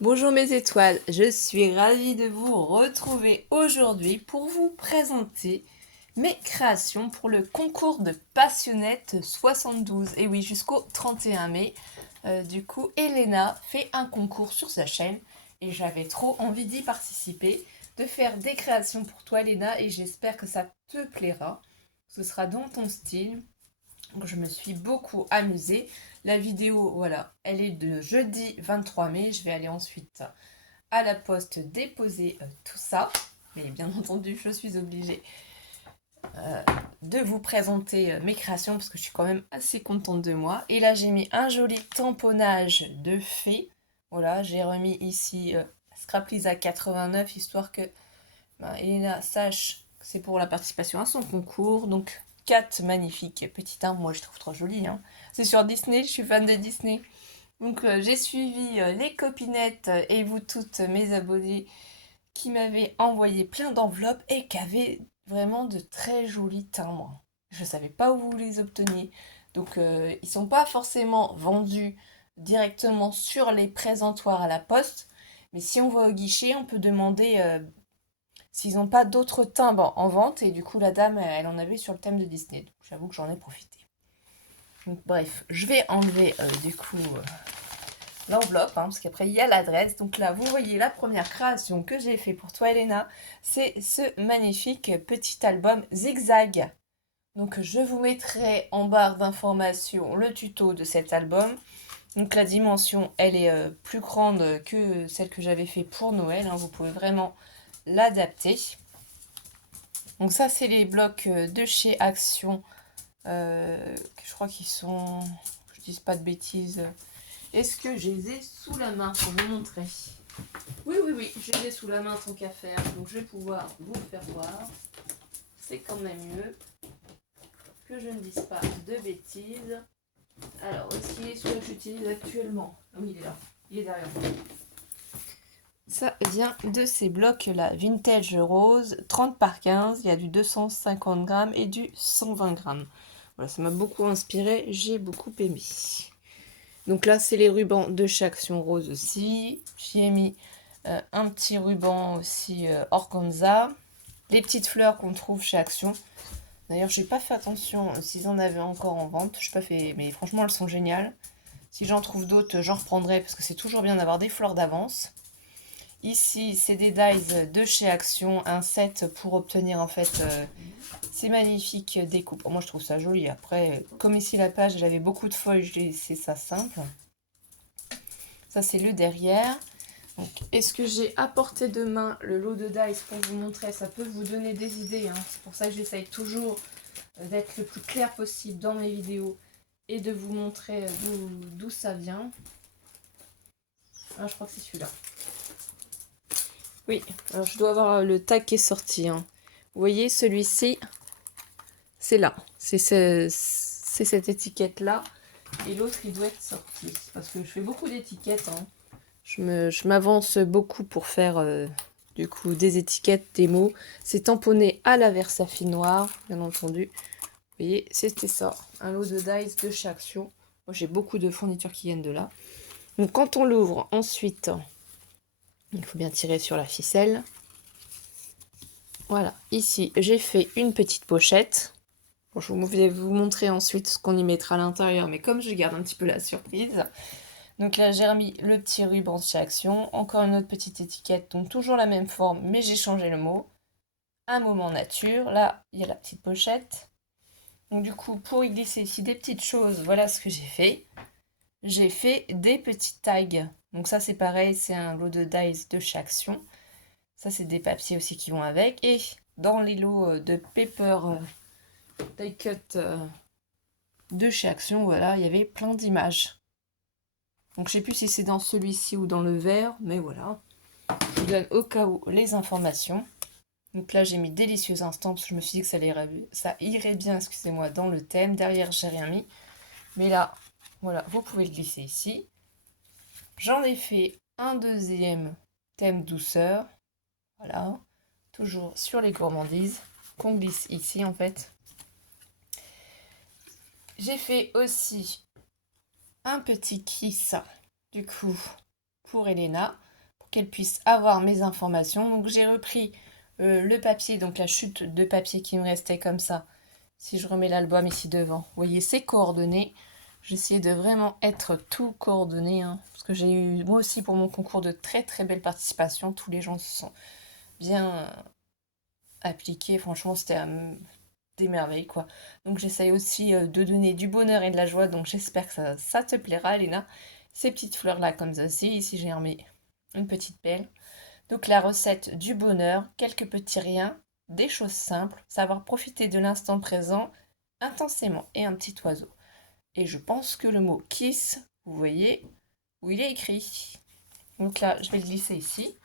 Bonjour mes étoiles, je suis ravie de vous retrouver aujourd'hui pour vous présenter mes créations pour le concours de Passionnette 72. Et oui, jusqu'au 31 mai. Du coup, Elena fait un concours sur sa chaîne et j'avais trop envie d'y participer, de faire des créations pour toi Elena et j'espère que ça te plaira. Ce sera dans ton style. Donc, je me suis beaucoup amusée. La vidéo, voilà, elle est de jeudi 23 mai. Je vais aller ensuite à la poste déposer tout ça. Mais bien entendu, je suis obligée de vous présenter mes créations parce que je suis quand même assez contente de moi. Et là, j'ai mis un joli tamponnage de fées. Voilà, j'ai remis ici Scraplisa 89 histoire que Elena sache que c'est pour la participation à son concours. Donc, 4 magnifiques petits timbres. Moi, je trouve trop joli. Hein. C'est sur Disney, je suis fan de Disney. Donc j'ai suivi les copinettes et vous toutes mes abonnés qui m'avaient envoyé plein d'enveloppes et qui avaient vraiment de très jolis timbres. Je ne savais pas où vous les obteniez. Donc ils sont pas forcément vendus directement sur les présentoirs à la poste. Mais si on va au guichet, on peut demander s'ils n'ont pas d'autres timbres en vente. Et du coup, la dame, elle en avait sur le thème de Disney. Donc j'avoue que j'en ai profité. Donc bref, je vais enlever du coup l'enveloppe, hein, parce qu'après il y a l'adresse. Donc là, vous voyez la première création que j'ai fait pour toi, Elena, c'est ce magnifique petit album Zigzag. Donc je vous mettrai en barre d'informations le tuto de cet album. Donc la dimension, elle est plus grande que celle que j'avais fait pour Noël. Hein, vous pouvez vraiment l'adapter. Donc ça, c'est les blocs de chez Action. Je crois qu'ils sont... Je dis pas de bêtises. Est-ce que je les ai sous la main pour vous montrer? Oui, oui, oui, je les ai sous la main tant qu'à faire. Donc je vais pouvoir vous le faire voir. C'est quand même mieux que je ne dise pas de bêtises. Alors, est-ce qu'il est celui que j'utilise actuellement? Oui, il est là. Il est derrière moi. Ça vient de ces blocs-là. Vintage Rose, 30 par 15. Il y a du 250 grammes et du 120 grammes. Voilà, ça m'a beaucoup inspiré. J'ai beaucoup aimé. Donc là, c'est les rubans de chez Action Rose aussi. J'y ai mis un petit ruban aussi organza. Les petites fleurs qu'on trouve chez Action. D'ailleurs, j'ai pas fait attention s'ils en avaient encore en vente. Je pas fait, mais franchement, elles sont géniales. Si j'en trouve d'autres, j'en reprendrai parce que c'est toujours bien d'avoir des fleurs d'avance. Ici, c'est des dies de chez Action, un set pour obtenir en fait ces magnifiques découpes. Moi, je trouve ça joli. Après, comme ici la page, j'avais beaucoup de feuilles, j'ai laissé ça simple. Ça, c'est le derrière. Est-ce que j'ai apporté de main le lot de dice pour vous montrer? Ça peut vous donner des idées. Hein. C'est pour ça que j'essaye toujours d'être le plus clair possible dans mes vidéos et de vous montrer d'où ça vient. Ah, je crois que c'est celui-là. Oui, alors je dois avoir le tag qui est sorti. Hein. Vous voyez, celui-ci, c'est là. C'est cette étiquette-là. Et l'autre, il doit être sorti. Parce que je fais beaucoup d'étiquettes. Hein. Je m'avance beaucoup pour faire du coup des étiquettes, des mots. C'est tamponné à la Versafinoir, bien entendu. Vous voyez, c'était ça. Un lot de dice de chez Action. Moi, j'ai beaucoup de fournitures qui viennent de là. Donc quand on l'ouvre, ensuite, il faut bien tirer sur la ficelle. Voilà, ici, j'ai fait une petite pochette. Bon, je vais vous montrer ensuite ce qu'on y mettra à l'intérieur, mais comme je garde un petit peu la surprise. Donc là, j'ai remis le petit ruban de chez Action. Encore une autre petite étiquette, donc toujours la même forme, mais j'ai changé le mot. Un moment nature. Là, il y a la petite pochette. Donc du coup, pour y glisser ici des petites choses, voilà ce que j'ai fait. J'ai fait des petites tags. Donc ça, c'est pareil, c'est un lot de dies de chez Action. Ça, c'est des papiers aussi qui vont avec. Et dans les lots de paper die cut de chez Action, voilà, il y avait plein d'images. Donc je sais plus si c'est dans celui-ci ou dans le vert, mais voilà. Je vous donne au cas où les informations. Donc là, j'ai mis délicieux instants parce que je me suis dit que ça irait bien, excusez-moi, dans le thème. Derrière, j'ai rien mis. Mais là, voilà, vous pouvez le glisser ici. J'en ai fait un deuxième thème douceur. Voilà. Toujours sur les gourmandises qu'on glisse ici, en fait. J'ai fait aussi un petit kiss, du coup, pour Elena. pour qu'elle puisse avoir mes informations. Donc j'ai repris le papier, donc la chute de papier qui me restait comme ça. Si je remets l'album ici devant, vous voyez ses coordonnées. J'ai essayé de vraiment être tout coordonné, hein, parce que j'ai eu moi aussi pour mon concours de très très belles participations. Tous les gens se sont bien appliqués, franchement c'était des merveilles quoi. Donc j'essaye aussi de donner du bonheur et de la joie, donc j'espère que ça te plaira Léna. Ces petites fleurs là comme ceci, ici j'ai remis une petite pelle. Donc la recette du bonheur, quelques petits riens, des choses simples, savoir profiter de l'instant présent intensément et un petit oiseau. Et je pense que le mot kiss, vous voyez où il est écrit. Donc là, je vais le glisser ici.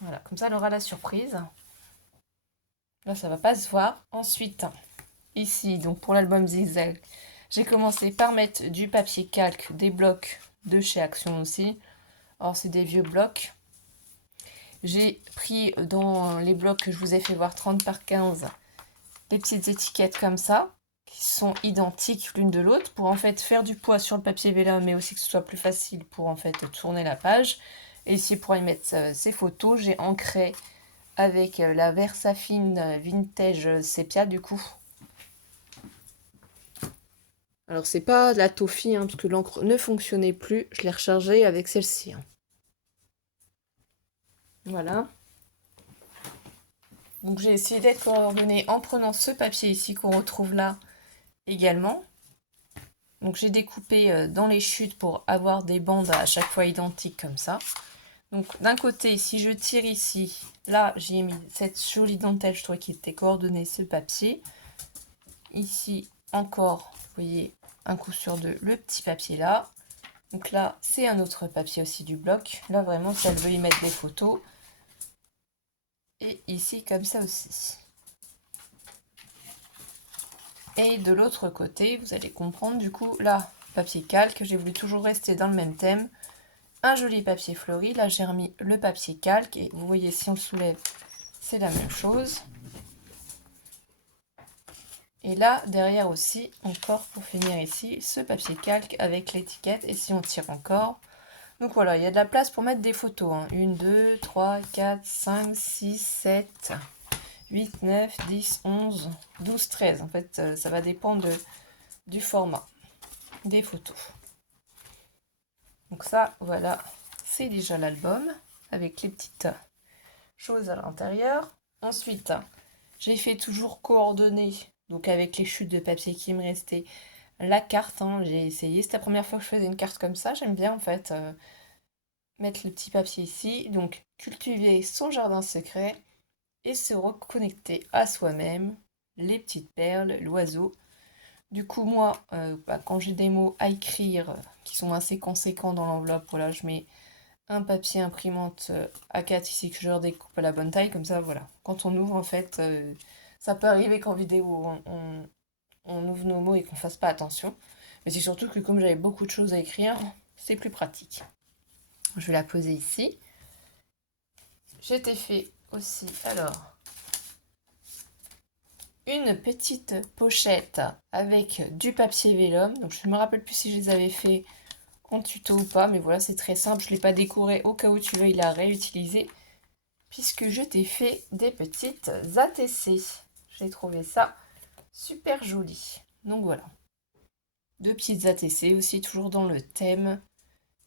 Voilà, comme ça elle aura la surprise. Là, ça va pas se voir. Ensuite, ici, donc pour l'album Zigzag, j'ai commencé par mettre du papier calque, des blocs de chez Action aussi. Or, c'est des vieux blocs. J'ai pris dans les blocs que je vous ai fait voir 30 par 15 des petites étiquettes comme ça, qui sont identiques l'une de l'autre, pour en fait faire du poids sur le papier vélum, mais aussi que ce soit plus facile pour en fait tourner la page. Et ici, pour y mettre ces photos, j'ai ancré avec la Versafine Vintage Sepia du coup. Alors c'est pas de la toffee, hein, parce que l'encre ne fonctionnait plus, je l'ai rechargée avec celle-ci. Hein. Voilà. Donc j'ai essayé d'être coordonnée en prenant ce papier ici qu'on retrouve là également. Donc j'ai découpé dans les chutes pour avoir des bandes à chaque fois identiques comme ça. Donc d'un côté, si je tire ici, là j'ai mis cette jolie dentelle, je trouvais qu'il était coordonné ce papier. Ici encore, vous voyez, un coup sur deux, le petit papier là. Donc là, c'est un autre papier aussi du bloc. Là vraiment, si elle veut y mettre des photos. Et ici, comme ça aussi. Et de l'autre côté, vous allez comprendre, du coup, là, papier calque, j'ai voulu toujours rester dans le même thème. Un joli papier fleuri, là j'ai remis le papier calque, et vous voyez, si on le soulève, c'est la même chose. Et là, derrière aussi, encore pour finir ici, ce papier calque avec l'étiquette, et si on tire encore. Donc voilà, il y a de la place pour mettre des photos. Hein. 1, 2, 3, 4, 5, 6, 7... 8, 9, 10, 11, 12, 13. En fait, ça va dépendre du format des photos. Donc ça, voilà, c'est déjà l'album avec les petites choses à l'intérieur. Ensuite, j'ai fait toujours coordonner, donc avec les chutes de papier qui me restaient, la carte. Hein, j'ai essayé, c'est la première fois que je faisais une carte comme ça. J'aime bien en fait mettre le petit papier ici. Donc, cultiver son jardin secret. Et se reconnecter à soi-même, les petites perles, l'oiseau. Du coup, moi, quand j'ai des mots à écrire qui sont assez conséquents dans l'enveloppe, voilà, je mets un papier imprimante A4 ici que je redécoupe à la bonne taille, comme ça, voilà. Quand on ouvre, en fait, ça peut arriver qu'en vidéo, on ouvre nos mots et qu'on fasse pas attention. Mais c'est surtout que comme j'avais beaucoup de choses à écrire, c'est plus pratique. Je vais la poser ici. J'étais fait aussi, alors, une petite pochette avec du papier vélum. Donc je ne me rappelle plus si je les avais fait en tuto ou pas, mais voilà, c'est très simple. Je ne l'ai pas décoré au cas où tu veuilles la réutiliser, puisque je t'ai fait des petites ATC. J'ai trouvé ça super joli. Donc voilà. Deux petites ATC aussi, toujours dans le thème.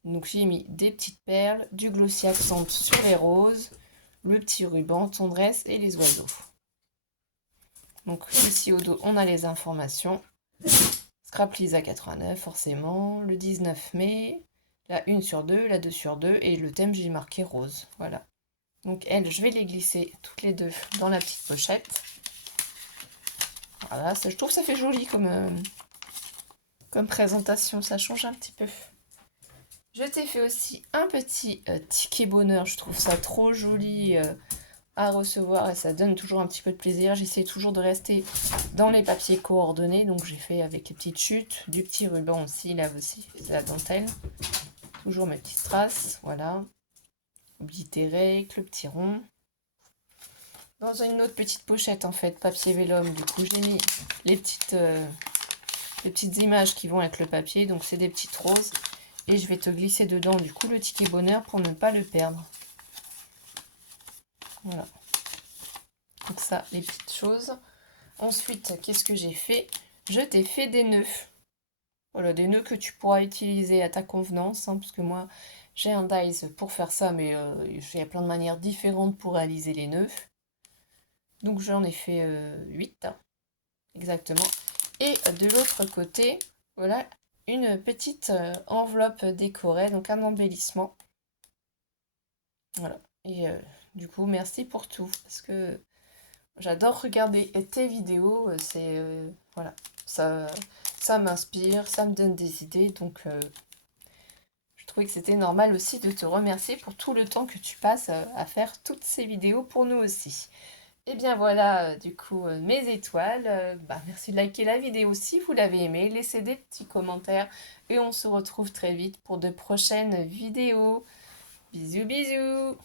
Donc j'ai mis des petites perles, du glossy accent sur les roses, le petit ruban, tendresse et les oiseaux. Donc ici au dos, on a les informations. Scrap Lisa 89, forcément. Le 19 mai, la 1 sur 2, la 2 sur 2. Et le thème, j'ai marqué rose. Voilà. Donc elles, je vais les glisser toutes les deux dans la petite pochette. Voilà, ça, je trouve que ça fait joli comme présentation. Ça change un petit peu. Je t'ai fait aussi un petit ticket bonheur. Je trouve ça trop joli à recevoir et ça donne toujours un petit peu de plaisir. J'essaie toujours de rester dans les papiers coordonnés, donc j'ai fait avec les petites chutes, du petit ruban aussi, là aussi, c'est la dentelle. Toujours mes petites traces, voilà. Oblitéré avec le petit rond. Dans une autre petite pochette en fait, papier vélum, du coup j'ai mis les petites images qui vont avec le papier, donc c'est des petites roses. Et je vais te glisser dedans du coup le ticket bonheur pour ne pas le perdre. Voilà. Donc ça, les petites choses. Ensuite, qu'est-ce que j'ai fait? Je t'ai fait des nœuds. Voilà, des nœuds que tu pourras utiliser à ta convenance, hein, parce que moi, j'ai un dies pour faire ça, mais il y a plein de manières différentes pour réaliser les nœuds. Donc j'en ai fait 8, exactement. Et de l'autre côté, voilà, une petite enveloppe décorée, donc un embellissement. Voilà. Et du coup, merci pour tout, parce que j'adore regarder tes vidéos, c'est voilà, ça m'inspire, ça me donne des idées, donc je trouvais que c'était normal aussi de te remercier pour tout le temps que tu passes à faire toutes ces vidéos pour nous aussi. Et bien voilà, du coup, mes étoiles. Merci de liker la vidéo si vous l'avez aimée, laissez des petits commentaires et on se retrouve très vite pour de prochaines vidéos. Bisous bisous!